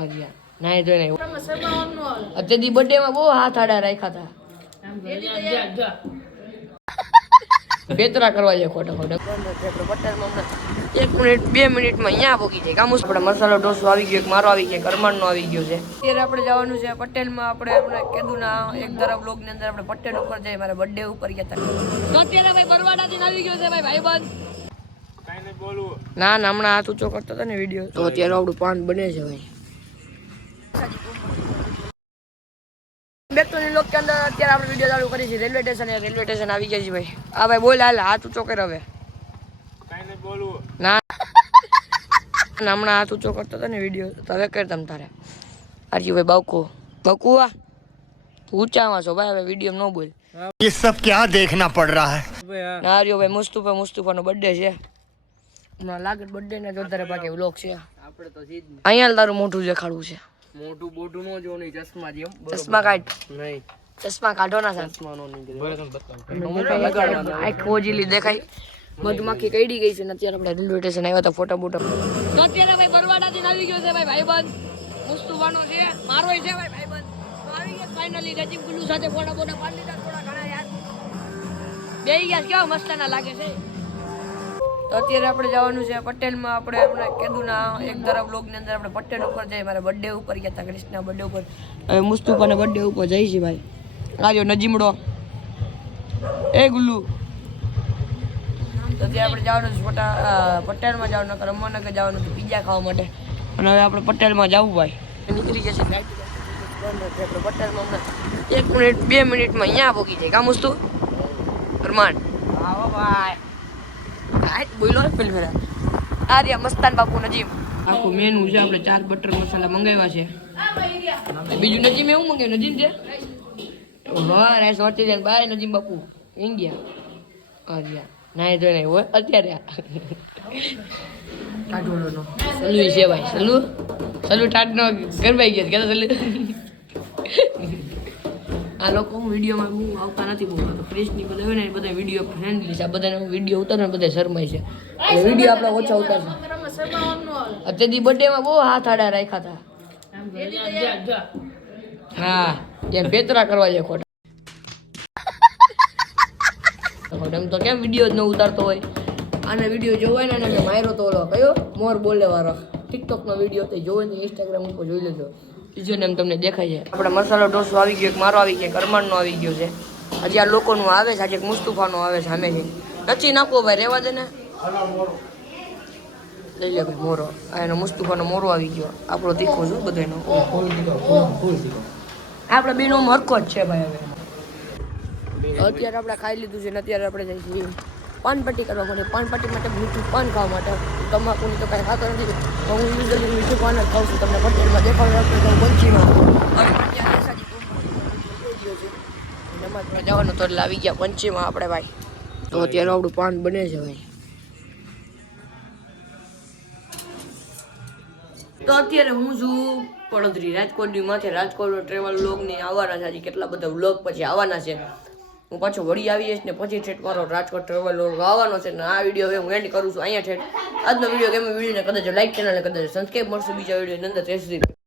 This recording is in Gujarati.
અરે નાય તો નહીં અત્યારથી બર્થડે માં બહુ હાથ આડા રાખ્યા હતા. બેતરા કરવા જાય ખોટા ખોટા. પટેલમાં હમણાં એક મિનિટ બે મિનિટમાં અહીંયા પોકી જાય. કામુસ આપણે મસાલો ઢોસો આવી ગયો એક મારો આવી ગયો કરમાણનો આવી ગયો છે. અત્યારે આપણે જવાનું છે પટેલમાં આપણે આપણે કેદુના એક તરફ બ્લોગની અંદર આપણે પટેલ ઉપર જઈએ મારા બર્થડે ઉપર ગયા હતા. અત્યારે ભાઈ બરવાડાથી આવી ગયો છે ભાઈ ભાઈ બંધ ના ના હમણાં હાથ ઊંચો કરતો હતો ને વીડિયો. તો અત્યારે આપણું પાન બને છે ભાઈ. બેક લોક કે અંદર અત્યારે આપણે વિડીયો ચાલુ કરી છે રેલવે સ્ટેશન એ રેલવે સ્ટેશન આવી ગયા છે ભાઈ હા ભાઈ બોલ હાલ હાથ ઊંચો કર હવે ના ના, હમણાં હાથ ઊંચો કરતો હતો ને વિડીયો તો હવે કર તમ તારે આરજી ભાઈ બાવકો બાવકુ આ તું ઊંચામાં છો ભાઈ હવે વિડીયો ન બોલ ये सब क्या देखना पड़ रहा है ના આર્યો ભાઈ મુસ્તુફા મુસ્તુફાનો બર્થડે છે હમણાં લાગે બર્થડે ને જોરદાર બાકી વ્લોગ છે આપણે તો સીધ અહીંયા તારું મોઢું દેખાડવું છે મોટું બોઢું નો જો નહીં ચશ્મા જેમ ચશ્મા કાઢ. નહીં. ચશ્મા કાઢો ના સાહેબ. ચશ્મા નો નીકળે. આંખ ઓજીલી દેખાય. મધમાખી કઈડી ગઈ છે ને અત્યારે આપણે રેલવે સ્ટેશન આવ્યા હતા ફોટા બોટા. તો અત્યારે ભાઈ બરવાડાથી આવી ગયો છે ભાઈ ભાઈબંધ. મુસ્તુવાનો છે મારોય છે ભાઈ ભાઈબંધ. તો આવી ગયા ફાઇનલી નજીબ ગુલ્લુ સાથે ફોટા બોટા પાડી લીધા થોડા ઘણા યાર બે ગયા કેવા મસ્ત ના લાગે છે. તો અત્યારે આપણે જવાનું છે પટેલમાં. આપણે આપણે કેદુના એક તરફ બ્લોગની અંદર આપણે પટેલ ઉપર જઈએ. મારા બર્થડે ઉપર ગયા હતા કૃષ્ણના બર્થડે ઉપર. હવે મુસ્તુફાના બર્થડે ઉપર જઈ છે ભાઈ. આજો નજીમડો. એ ગુલ્લુ. તો ત્યાં આપણે જવાનું છે ફોટા પટેલમાં જવાનું, નકર રમવાનગર જવાનું હતું, પીઝા ખાવા માટે. અને હવે આપણે પટેલમાં જવું ભાઈ. નીકળી જશે આપણે પટેલમાં હમણાં એક મિનિટ, બે મિનિટમાં અહીંયા પહોંચી જાય. કામ વસ્તુ અરમાન. આવો ભાઈ. હાટ બોલો પેલી ફેરા આ રહ્યા મસ્તાન બાપુ નજીમ આખું મેનુ છે આપણે ચાર બટર મસાલા મંગાવ્યા છે. બીજું નજીમ એવું મંગાવ્યું? નજીમ છે? વાહ રાઈસ વચ્ચે જાય by Najim Bapu. India area નાય તો નહીં હોય અત્યારે કાઢોળોનો સલુ છે ભાઈ સલુ. સલુ ટાટનો ગરબાઈ ગયો કે સલુ. આ લોકો હું વિડીયોમાં હું આવતા નથી બહુ તો ક્રિશની બધા હોય ને બધા વીડિયો ફ્રેન્ડલી છે. બધાને વીડિયો ઉતારે બધા શરમાય છે. એટલે વીડિયો આપણે ઓછા ઉતારશે અત્યારથી બર્થડેમાં બહુ હાથ આડા રાખ્યા હતા. હા એમ પેતરા કરવા જાય ખોટા. એમ તો કેમ વીડિયો જ ન ઉતારતો હોય? આને વીડિયો જોવાય ને એને મેં માર્યો તો ઓલો કયો? મોર બોલે વાળો ટિકટોકનો વીડિયો તે જોવે ને ઇન્સ્ટાગ્રામ ઉપર જોઈ લેજો. બીજો ને એમ તમને દેખાય છે. આપણે મસાલો ઢોસો આવી ગયો, એક મારો આવી ગયો, એક અરમાનનો આવી ગયો છે. હજી આ લોકોનું આવે છે આજે એક મુસ્તુફાનો આવે છે સામે છે નચી નાખો ભાઈ રહેવા દે ને. લઈ લે ભાઈ, મોરો. આ એનો મુસ્તુફાનો મોરો આવી ગયો. આપણો તીખો છું બધાનો આપણે બેનો હરકો જ છે ભાઈ હવે. અત્યારે આપણે ખાઈ લીધું છે ને અત્યારે આપણે જઈશું. પાનપટ્ટી કરવા માટે, પાનપટ્ટી માટે મીઠું પાન ખાવા માટે. તમાકુની તો કાંઈ ખાતો નથી. હું યુઝલી મીઠું પાન જ ખાઉં છું તમને, પટેલમાં દેખાડ રાખતો તો પંચીમાં હવે અત્યારે સાજી થઈ ગયો છે. નમાજ પર જવાનું તો આવી ગયા પંચીમાં આપણે ભાઈ. તો અત્યારે આપણું પાન બને છે ભાઈ. તો અત્યારે હું છું પડોદરી રાજકોટની માથે રાજકોટ ટ્રેવલ વ્લોગની આવવાના છે. હજી કેટલા બધા વ્લોગ પછી આવવાના છે. હું પાછો વળી આવી જઈશ ને પછી ઠેઠ મારો રાજકોટ ટ્રેવલ આવવાનો છે ને આ વીડિયો હવે હું એન્ડ કરું છું અહીંયા છેટ આજનો વીડિયો ગમે વિડીયોને કદાચ લાઈક ચેનલને કદાચ સબસ્ક્રાઈબ મળશે બીજા વીડિયો અંદર. ત્યાં સુધી